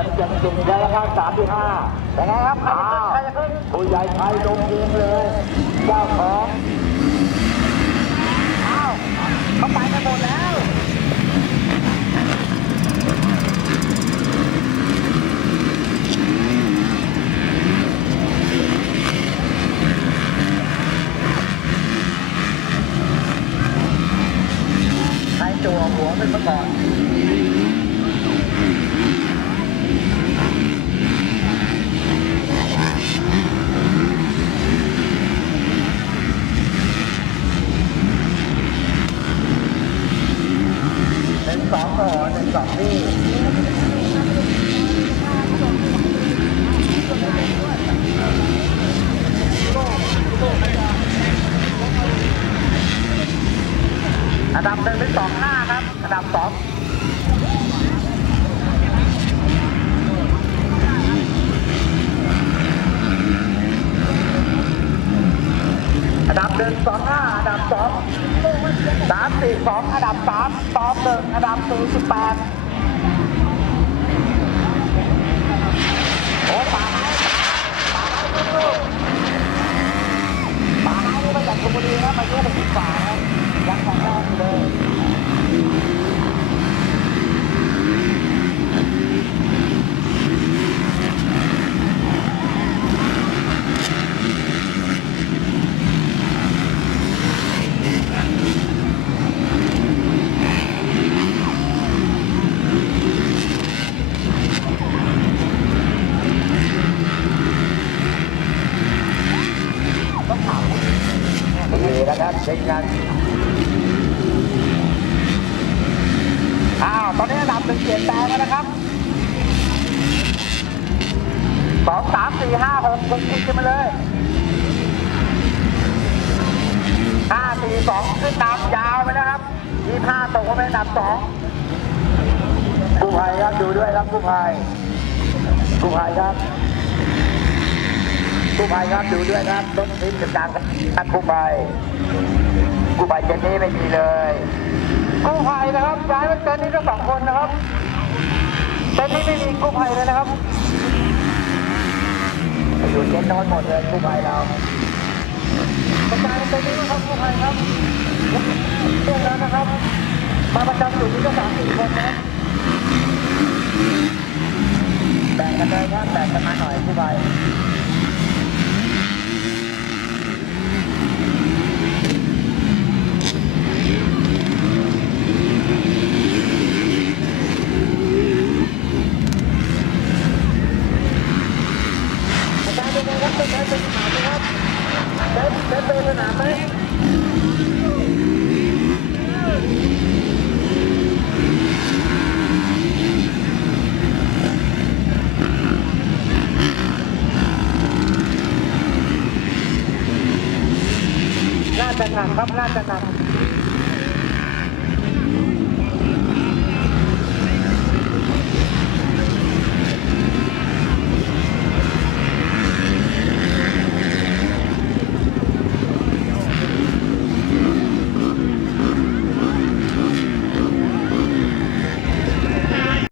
เป็นไงครับใครจะขึ้นใครจะขึ้นผู้ใหญ่ไทยลงเองเลยเจ้าของอ้าวเขาไปกันหมดแล้วใครจั่วหัวเป็นเมื่อก่อน องโหนึ่งสองที่อันดับหนึ่งเป็นสองห้าครับอันดับสอง ดับหนึ่งสองห้าอันดับสองสามสี่สองอันดับสามสองหนึ่งอันดับสี่สิบแปดโอ้ป่าไม้ป่าไม้ลูกป่าไม้นี่มาจากชลบุรีนะมาเยอะเป็นสิบฝาครับยังของแรกอยู่เลย ดี นะครับเช็คกันอ้าวตอนนี้อันดับหนึ่งเปลี่ยนแปลงแล้วนะครับสองสามสี่ห้าหกหกติดขึ้นมาเลยห้าสี่สองขึ้นนำยาวไปแล้วครับยี่ห้าตกมาเป็นอันดับสองกู้ภัยครับดูด้วยครับกู้ภัยกู้ภัยครับ กู้ภัยครับดูด้วยครับรถทิพย์จัดการครับกู้ภัยกู้ภัยเจนนี้ไม่มีเลยกู้ภัยนะครับย้ายมาเต็นนี้ก็สองคนนะครับเต็นนี้ไม่มีกู้ภัยเลยนะครับอยู่เจนนอนหมดเลยกู้ภัยเรากระจายเต็นนี้นะครับกู้ภัยครับเรื่องแล้วนะครับมาประจำอยู่ที่ก็สามสี่คนนะครับแบ่งกันเลยครับแบ่งกันมาหน่อยกู้ภัย อาจารย์เป็นไงครับเป็นไงเป็นสนามไหมครับ เต็นท์เต็นท์เป็นสนามไหมน่าจะหนักครับน่าชนัก